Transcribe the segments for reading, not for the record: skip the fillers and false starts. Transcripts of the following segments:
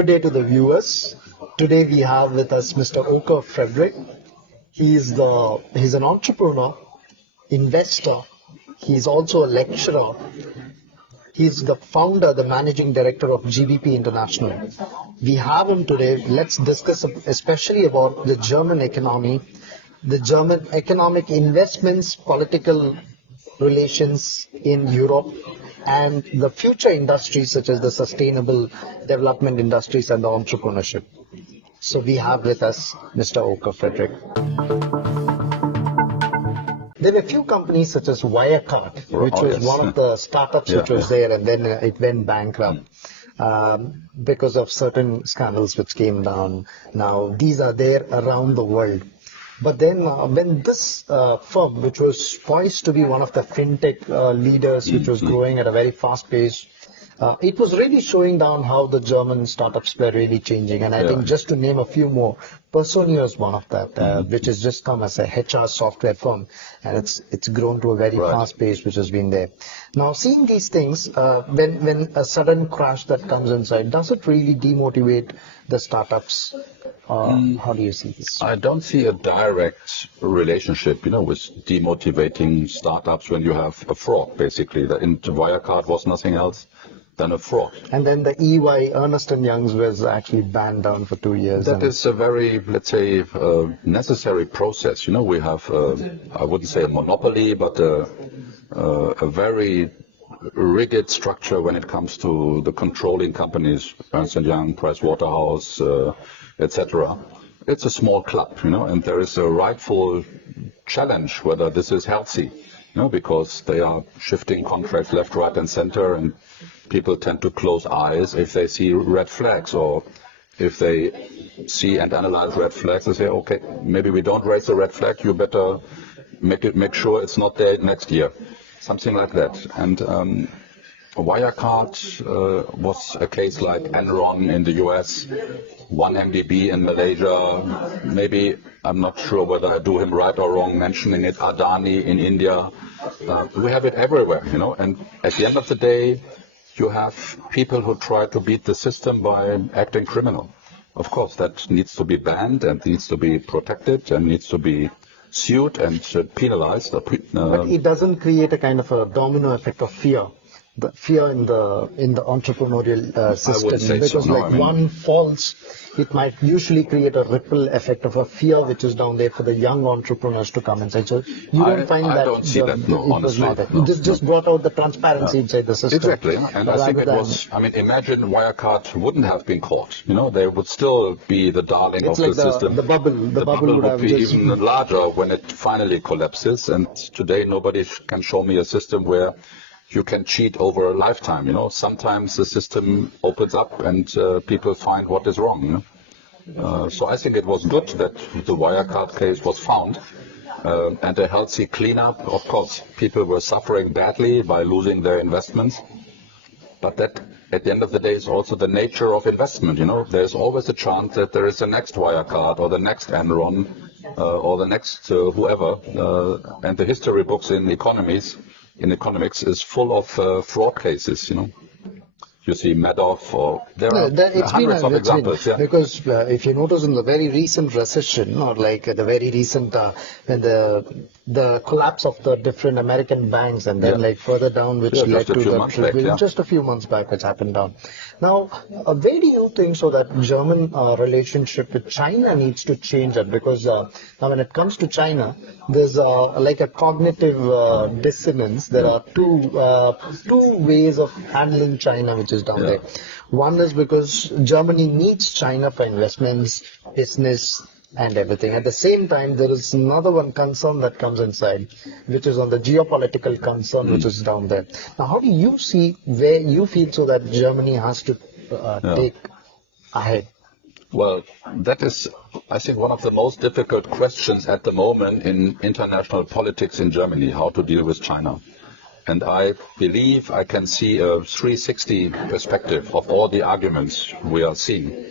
Good day to the viewers. Today we have with us Mr. Volker Friedrich. He's an entrepreneur, investor. He's also a lecturer. He's the founder, the managing director of GBP International. We have him today. Let's discuss especially about the German economy, the German economic investments, political relations in Europe, and the future industries such as the sustainable development industries and the entrepreneurship. So we have with us Mr. Volker Friedrich. There were a few companies such as Wirecard, which was one of the startups which was there, and then it went bankrupt because of certain scandals which came down. Now, these are there around the world. But then when this firm, which was poised to be one of the fintech leaders, which was growing at a very fast pace, it was really showing down how the German startups were really changing. And I think just to name a few more, Personio is one of that, which has just come as a HR software firm, and it's grown to a very fast pace, which has been there. Now, seeing these things, when a sudden crash that comes inside, does it really demotivate the startups? How do you see this? I don't see a direct relationship, with demotivating startups when you have a fraud, basically. The Wirecard was nothing else than a fraud. And then the EY, Ernst & Young's, was actually banned down for 2 years. That is a very, let's say, necessary process. We have, I wouldn't say a monopoly, but a very rigid structure when it comes to the controlling companies, Ernst & Young, Pricewaterhouse, etc. It's a small club, and there is a rightful challenge whether this is healthy, because they are shifting contracts left, right, and center, and people tend to close eyes if they see red flags, or if they see and analyze red flags and say, okay, maybe we don't raise the red flag, you better make sure it's not there next year. Something like that. And Wirecard was a case like Enron in the US, 1MDB in Malaysia, maybe, I'm not sure whether I do him right or wrong mentioning it, Adani in India. We have it everywhere, and at the end of the day, you have people who try to beat the system by acting criminal. Of course, that needs to be banned and needs to be protected and needs to be sued and penalized. But it doesn't create a kind of a domino effect of fear. The fear in the entrepreneurial system, because one falls, it might usually create a ripple effect of a fear which is down there for the young entrepreneurs to come inside. So you don't find that? I don't see that, no, honestly. It just brought out the transparency inside the system. Exactly, and I think it was, imagine Wirecard wouldn't have been caught. They would still be the darling of the system. The bubble would be even larger when it finally collapses, and today nobody can show me a system where you can cheat over a lifetime. Sometimes the system opens up and people find what is wrong. So I think it was good that the Wirecard case was found and a healthy cleanup. Of course, people were suffering badly by losing their investments, but that at the end of the day is also the nature of investment. There's always a chance that there is a next Wirecard or the next Enron or the next whoever, and the history books in economics is full of fraud cases, You see Madoff, or there are hundreds of examples. Because if you notice in the very recent recession, or like the very recent, when the collapse of the different American banks, and then further down, which led to just a few months back, which happened down. Now, where do you think so that German relationship with China needs to change it? Because now when it comes to China, there's like a cognitive dissonance. There are two ways of handling China, which is down there. One is because Germany needs China for investments, business, and everything. At the same time, there is another one concern that comes inside, which is on the geopolitical concern, which is down there. Now, how do you see where you feel so that Germany has to take ahead? Well, that is, I think, one of the most difficult questions at the moment in international politics in Germany, how to deal with China. And I believe I can see a 360 perspective of all the arguments we are seeing.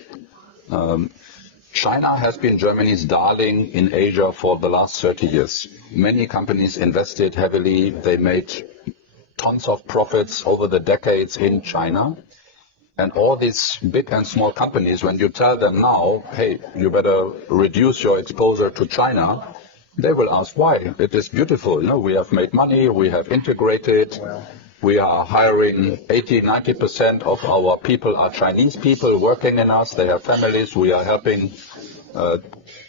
China has been Germany's darling in Asia for the last 30 years. Many companies invested heavily. They made tons of profits over the decades in China. And all these big and small companies, when you tell them now, hey, you better reduce your exposure to China, they will ask why. It is beautiful. We have made money, we have integrated, we are hiring 80-90% of our people are Chinese people working in us, they have families, we are helping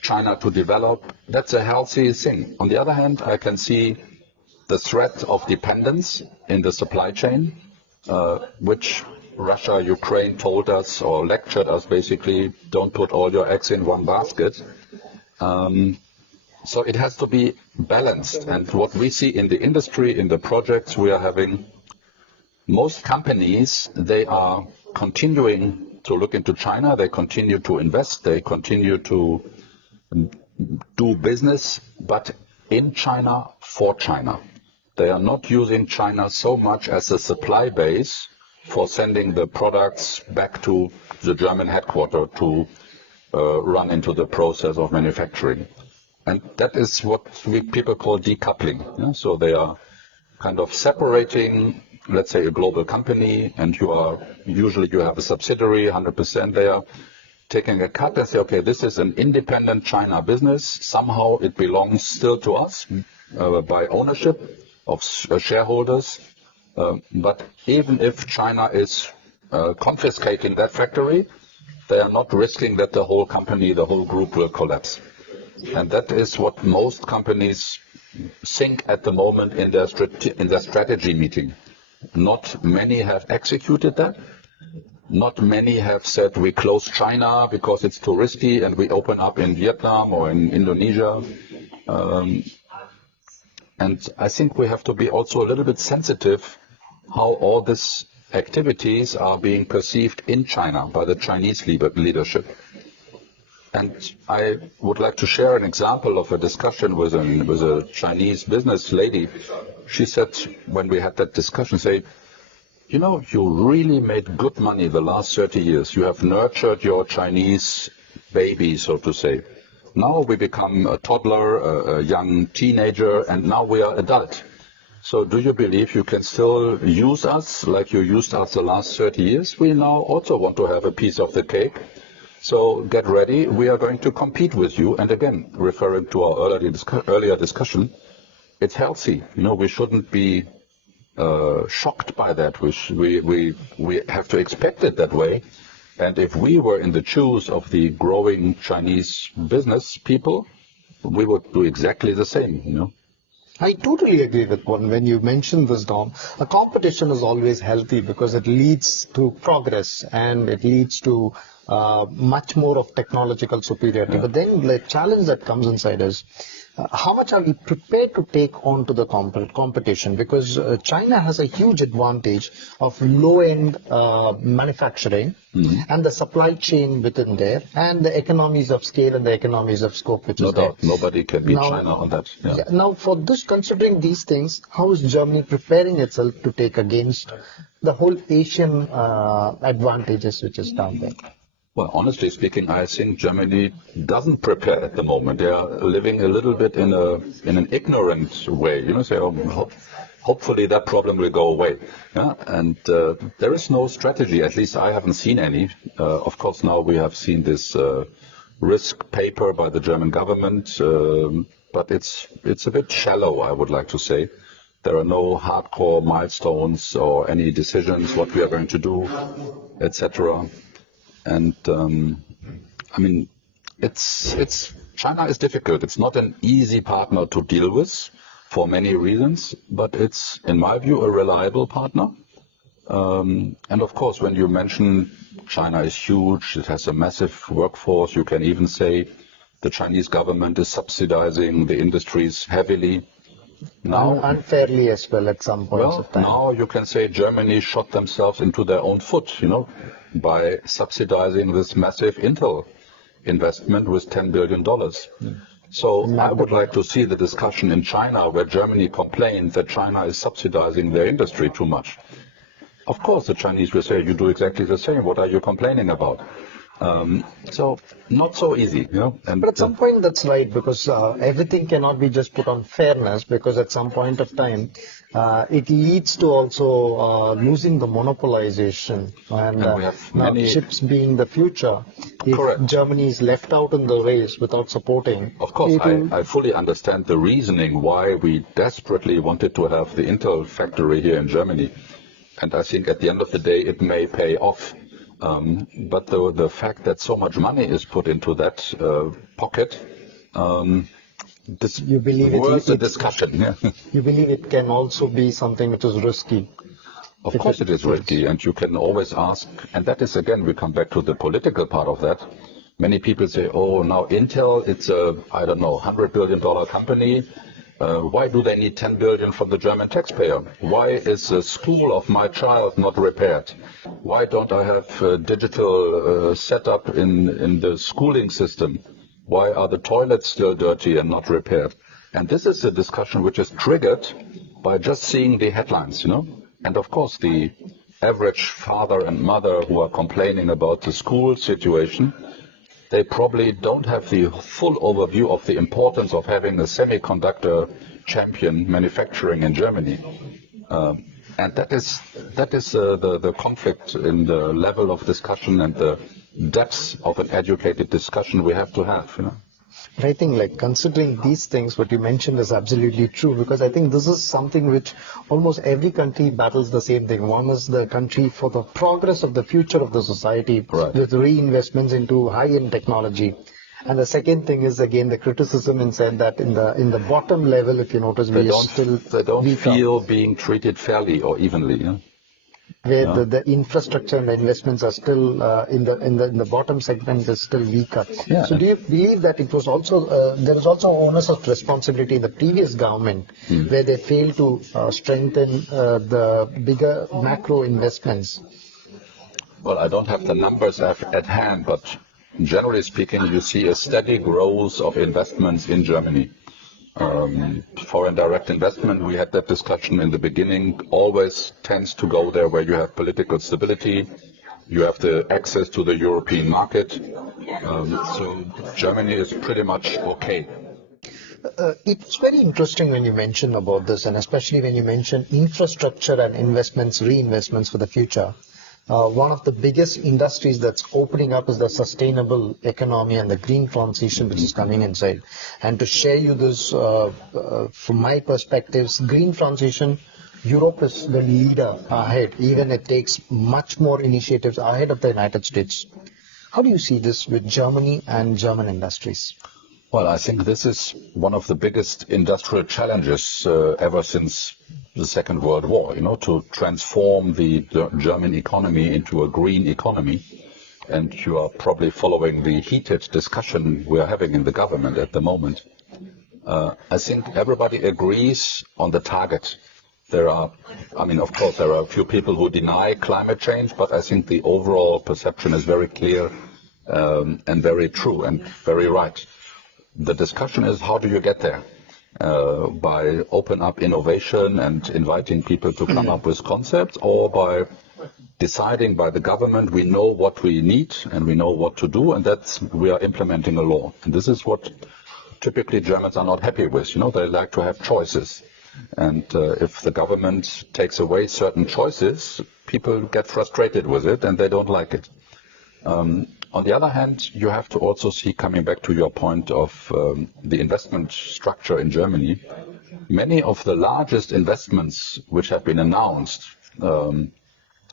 China to develop. That's a healthy thing. On the other hand, I can see the threat of dependence in the supply chain, which Russia, Ukraine told us or lectured us basically, don't put all your eggs in one basket. So it has to be balanced. And what we see in the industry, in the projects we are having, most companies, they are continuing to look into China, they continue to invest, they continue to do business, but in China, for China. They are not using China so much as a supply base for sending the products back to the German headquarters to run into the process of manufacturing. And that is what people call decoupling. Yeah? So they are kind of separating, let's say, a global company, and usually you have a subsidiary, 100% there, taking a cut and say, okay, this is an independent China business. Somehow it belongs still to us by ownership of shareholders. But even if China is confiscating that factory, they are not risking that the whole company, the whole group will collapse. And that is what most companies think at the moment in their strategy meeting. Not many have executed that. Not many have said we close China because it's too risky and we open up in Vietnam or in Indonesia. And I think we have to be also a little bit sensitive how all these activities are being perceived in China by the Chinese leadership. And I would like to share an example of a discussion with a Chinese business lady. She said, when we had that discussion, you really made good money the last 30 years. You have nurtured your Chinese baby, so to say. Now we become a toddler, a young teenager, and now we are adult. So do you believe you can still use us like you used us the last 30 years? We now also want to have a piece of the cake. So get ready. We are going to compete with you. And again, referring to our earlier discussion, it's healthy. We shouldn't be shocked by that. We have to expect it that way. And if we were in the shoes of the growing Chinese business people, we would do exactly the same. I totally agree with one. When you mentioned this, Dom, a competition is always healthy because it leads to progress and it leads to much more of technological superiority. Yeah. But then the challenge that comes inside is how much are we prepared to take on to the competition? Because China has a huge advantage of low-end manufacturing and the supply chain within there and the economies of scale and the economies of scope which is there. Nobody can beat China on that. Yeah. Now, for this, considering these things, how is Germany preparing itself to take against the whole Asian advantages which is down there? Well, honestly speaking, I think Germany doesn't prepare at the moment. They are living a little bit in an ignorant way. Hopefully that problem will go away. Yeah? And there is no strategy. At least I haven't seen any. Of course, now we have seen this risk paper by the German government, but it's a bit shallow, I would like to say. There are no hardcore milestones or any decisions what we are going to do, etc. And China is difficult. It's not an easy partner to deal with for many reasons, but it's, in my view, a reliable partner. And of course, when you mention China is huge, it has a massive workforce. You can even say the Chinese government is subsidizing the industries heavily. Now, unfairly as well at some points of time. Now you can say Germany shot themselves into their own foot, by subsidizing this massive Intel investment with $10 billion. So I would like to see the discussion in China where Germany complained that China is subsidizing their industry too much. Of course, the Chinese will say, you do exactly the same. What are you complaining about? So not so easy, you know. But at some point that's right, because everything cannot be just put on fairness, because at some point of time it leads to also losing the monopolization, and we have now many chips being the future. If Correct. Germany is left out in the race without supporting, of course, I fully understand the reasoning why we desperately wanted to have the Intel factory here in Germany. And I think at the end of the day, it may pay off. But the fact that so much money is put into that pocket, this you believe was a discussion. Yeah. You believe it can also be something which is risky? Of course it is risky, and you can always ask, and that is again, we come back to the political part of that. Many people say, oh, now Intel, it's a, I don't know, $100 billion company. Why do they need 10 billion from the German taxpayer? Why is the school of my child not repaired? Why don't I have a digital setup in the schooling system? Why are the toilets still dirty and not repaired? And this is a discussion which is triggered by just seeing the headlines, you know. And of course, the average father and mother who are complaining about the school situation, they probably don't have the full overview of the importance of having a semiconductor champion manufacturing in Germany. And that is the conflict in the level of discussion and the depth of an educated discussion we have to have, you know. I think, like, considering these things, what you mentioned is absolutely true, because I think this is something which almost every country battles the same thing. One is the country for the progress of the future of the society, right, with reinvestments into high-end technology. And the second thing is, again, the criticism inside that in the bottom level, if you notice, they don't feel being treated fairly or evenly. Yeah? Where the infrastructure and the investments are still in the bottom segment is still weaker. Yeah. So do you believe that it was also there was also onus of responsibility in the previous government where they failed to strengthen the bigger macro investments? Well, I don't have the numbers at hand, but generally speaking, you see a steady growth of investments in Germany. Foreign direct investment, we had that discussion in the beginning, always tends to go there where you have political stability, you have the access to the European market. So Germany is pretty much okay. It's very interesting when you mention about this, and especially when you mention infrastructure and investments, reinvestments for the future. One of the biggest industries that's opening up is the sustainable economy and the green transition which is coming inside. And to share you this, from my perspectives, green transition, Europe is the leader ahead. Even it takes much more initiatives ahead of the United States. How do you see this with Germany and German industries? Well, I think this is one of the biggest industrial challenges ever since the Second World War, you know, to transform the German economy into a green economy. And you are probably following the heated discussion we are having in the government at the moment. I think everybody agrees on the target. Of course, there are a few people who deny climate change, but I think the overall perception is very clear and very true and very right. The discussion is, how do you get there? By open up innovation and inviting people to come up with concepts, or by deciding by the government, we know what we need and we know what to do, and we are implementing a law. And this is what typically Germans are not happy with. You know, they like to have choices. And if the government takes away certain choices, people get frustrated with it and they don't like it. On the other hand, you have to also see, coming back to your point of the investment structure in Germany, many of the largest investments which have been announced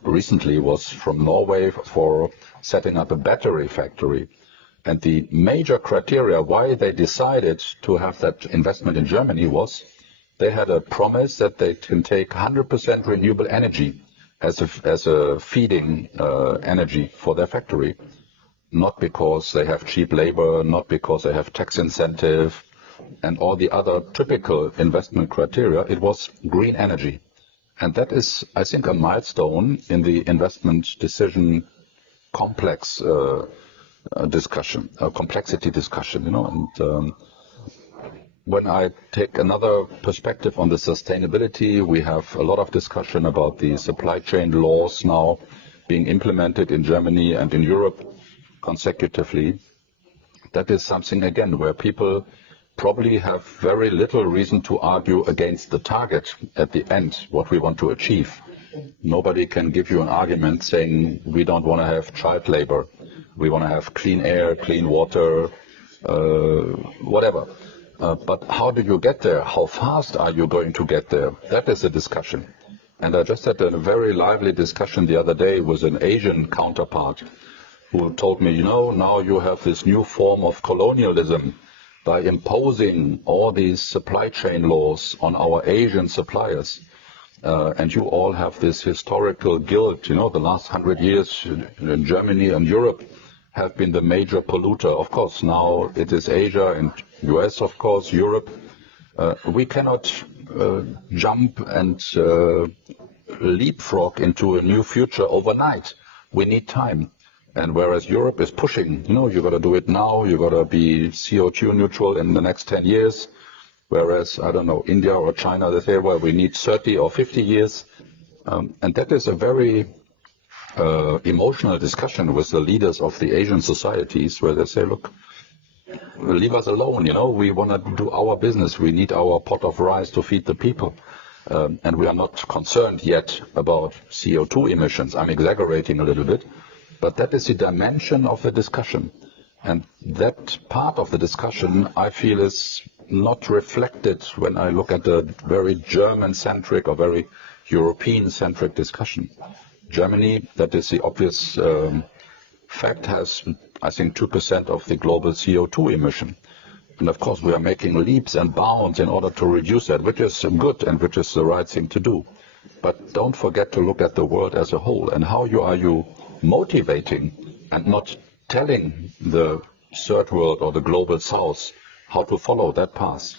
recently was from Norway for setting up a battery factory. And the major criteria why they decided to have that investment in Germany was they had a promise that they can take 100% renewable energy as a feeding energy for their factory. Not because they have cheap labor, not because they have tax incentive and all the other typical investment criteria. It was green energy. And that is, I think, a milestone in the investment decision complex discussion, complexity discussion, you know. And when I take another perspective on the sustainability, we have a lot of discussion about the supply chain laws now being implemented in Germany and in Europe. consecutively, that is something, again, where people probably have very little reason to argue against the target at the end, what we want to achieve. Nobody can give you an argument saying we don't want to have child labor, we want to have clean air, clean water, whatever. But how do you get there? How fast are you going to get there? That is a discussion. And I just had a very lively discussion the other day with an Asian counterpart who told me, now you have this new form of colonialism by imposing all these supply chain laws on our Asian suppliers. And you all have this historical guilt. The last 100 years in Germany and Europe have been the major polluter. Of course, now it is Asia and US, of course, Europe. We cannot jump and leapfrog into a new future overnight. We need time. And whereas Europe is pushing, you got to do it now, you got to be CO2 neutral in the next 10 years. Whereas, I don't know, India or China, they say, well, we need 30 or 50 years. And that is a very emotional discussion with the leaders of the Asian societies where they say, look, leave us alone, we want to do our business. We need our pot of rice to feed the people. And we are not concerned yet about CO2 emissions. I'm exaggerating a little bit. But that is the dimension of the discussion. And that part of the discussion, I feel, is not reflected when I look at a very German-centric or very European-centric discussion. Germany, that is the obvious fact, has, I think, 2% of the global CO2 emission. And of course, we are making leaps and bounds in order to reduce that, which is good and which is the right thing to do. But don't forget to look at the world as a whole and how are you motivating and not telling the third world or the global south how to follow that path.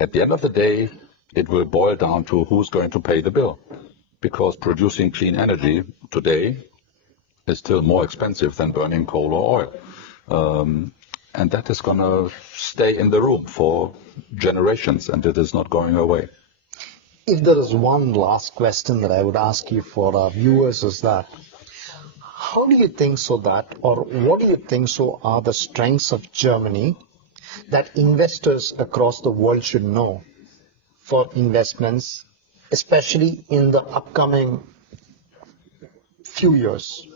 At the end of the day, it will boil down to who's going to pay the bill, because producing clean energy today is still more expensive than burning coal or oil. And that is going to stay in the room for generations, and it is not going away. If there is one last question that I would ask you for our viewers is that, how do you think so that, or what do you think so are the strengths of Germany that investors across the world should know for investments, especially in the upcoming few years?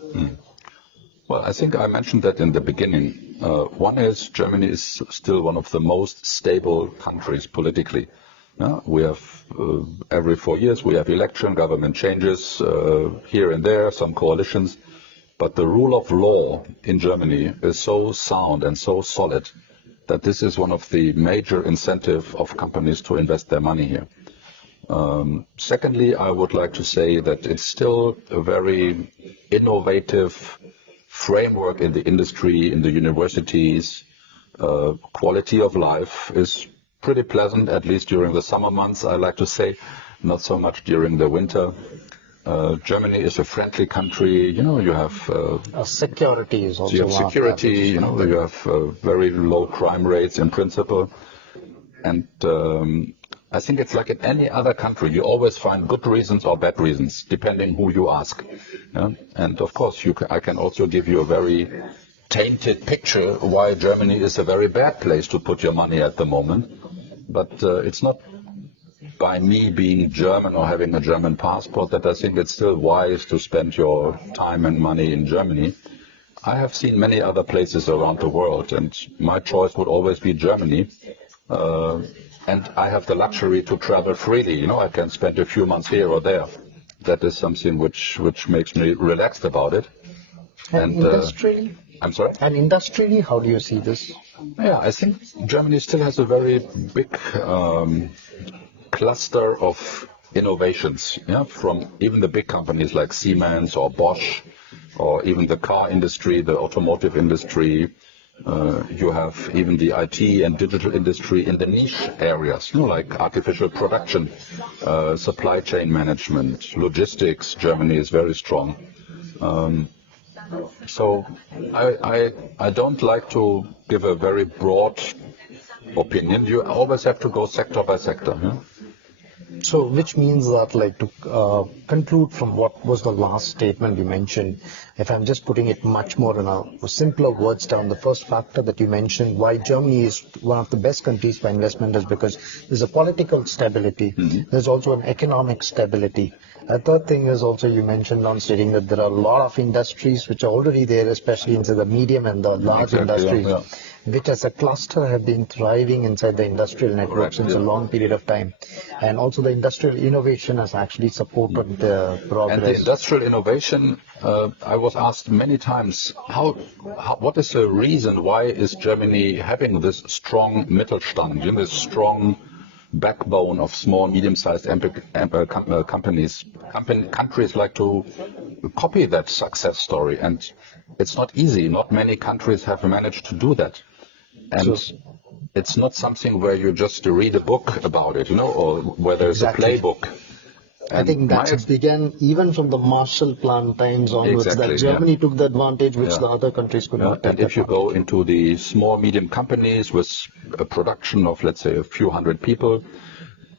Well, I think I mentioned that in the beginning. One is Germany is still one of the most stable countries politically. We have every 4 years we have election, government changes here and there, some coalitions. But the rule of law in Germany is so sound and so solid that this is one of the major incentives of companies to invest their money here. Secondly, I would like to say that it's still a very innovative framework in the industry, in the universities. Quality of life is pretty pleasant, at least during the summer months, I like to say, not so much during the winter. Germany is a friendly country. You have security is also. You have security. You have very low crime rates in principle, and I think it's like in any other country. You always find good reasons or bad reasons, depending who you ask. And of course, I can also give you a very tainted picture why Germany is a very bad place to put your money at the moment. But it's not by me being German or having a German passport that I think it's still wise to spend your time and money in Germany. I have seen many other places around the world, and my choice would always be Germany. And I have the luxury to travel freely. I can spend a few months here or there. That is something which makes me relaxed about it. And industrially? I'm sorry? And industrially, how do you see this? Yeah, I think Germany still has a very big cluster of innovations, from even the big companies like Siemens or Bosch, or even the car industry, the automotive industry. You have even the IT and digital industry in the niche areas, like artificial production, supply chain management, logistics. Germany is very strong. So I don't like to give a very broad opinion. You always have to go sector by sector. So, which means that, like, to conclude from what was the last statement you mentioned, if I'm just putting it much more in a simpler words down, the first factor that you mentioned, why Germany is one of the best countries for investment is because there's a political stability. There's also an economic stability. A third thing is also you mentioned on stating that there are a lot of industries which are already there, especially into the medium and the large industries, which as a cluster have been thriving inside the industrial network since a long period of time. And also the industrial innovation has actually supported the progress. And the industrial innovation, I was asked many times, what is the reason why is Germany having this strong Mittelstand, this strong backbone of small, medium-sized companies? Countries like to copy that success story, and it's not easy. Not many countries have managed to do that. And it's not something where you just read a book about it, or where there's a playbook. And I think that began even from the Marshall Plan times onwards, that Germany took the advantage which the other countries could not take. And if you go into the small, medium companies with a production of, let's say, a few hundred people,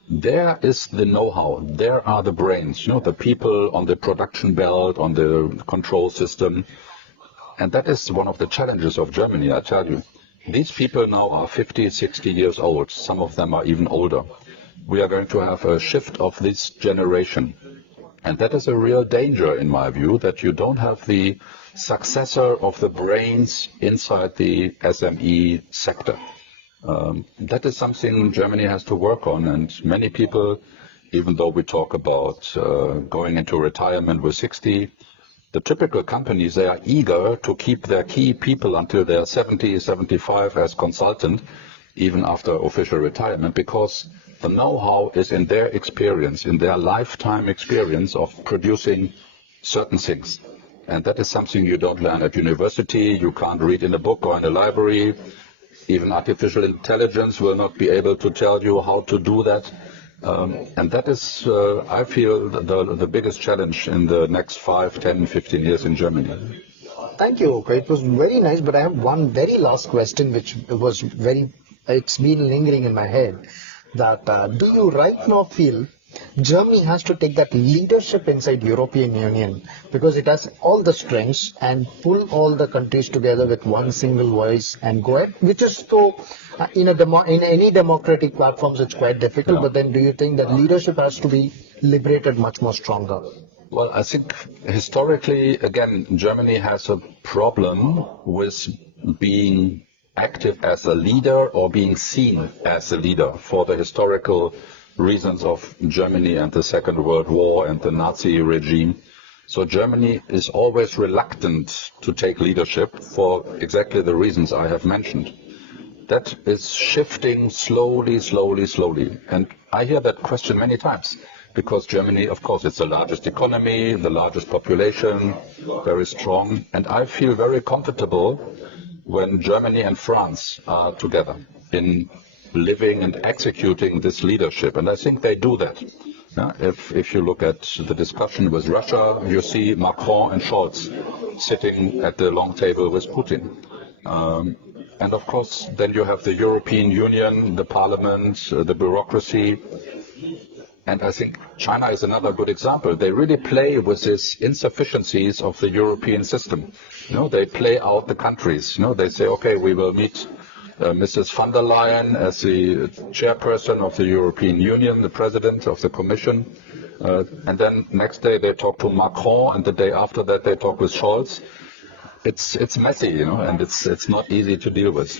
there is the know-how. There are the brains, the people on the production belt, on the control system. And that is one of the challenges of Germany, I tell you. These people now are 50, 60 years old. Some of them are even older. We are going to have a shift of this generation. And that is a real danger, in my view, that you don't have the successor of the brains inside the SME sector. That is something Germany has to work on. And many people, even though we talk about going into retirement with 60, the typical companies, they are eager to keep their key people until they're 70, 75 as consultant, even after official retirement, because the know-how is in their experience, in their lifetime experience of producing certain things. And that is something you don't learn at university, you can't read in a book or in a library. Even artificial intelligence will not be able to tell you how to do that. And that is, I feel, the biggest challenge in the next 5, 10, 15 years in Germany. Thank you, Volker. It was very nice, but I have one very last question which was it's been lingering in my head. That do you right now feel Germany has to take that leadership inside European Union because it has all the strengths and pull all the countries together with one single voice and go ahead, which is so in any democratic platforms it's quite difficult. But then do you think that leadership has to be liberated much more stronger? Well, I think historically, again, Germany has a problem with being active as a leader or being seen as a leader for the historical reasons of Germany and the Second World War and the Nazi regime. So Germany is always reluctant to take leadership for exactly the reasons I have mentioned. That is shifting slowly. And I hear that question many times, because Germany, of course, it's the largest economy, the largest population, very strong. And I feel very comfortable when Germany and France are together in living and executing this leadership. And I think they do that. If you look at the discussion with Russia, you see Macron and Scholz sitting at the long table with Putin. And of course, then you have the European Union, the parliament, the bureaucracy. And I think China is another good example. They really play with these insufficiencies of the European system. They play out the countries. They say, okay, we will meet Mrs. von der Leyen as the chairperson of the European Union, the president of the Commission. And then next day they talk to Macron, and the day after that they talk with Scholz. It's messy, and it's not easy to deal with.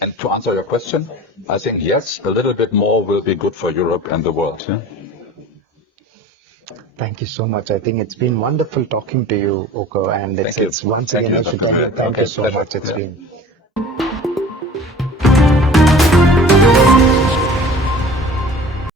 And to answer your question, I think yes, a little bit more will be good for Europe and the world. Yeah? Thank you so much. I think it's been wonderful talking to you, Volker, and it's once again I should tell you thank you so much. It's been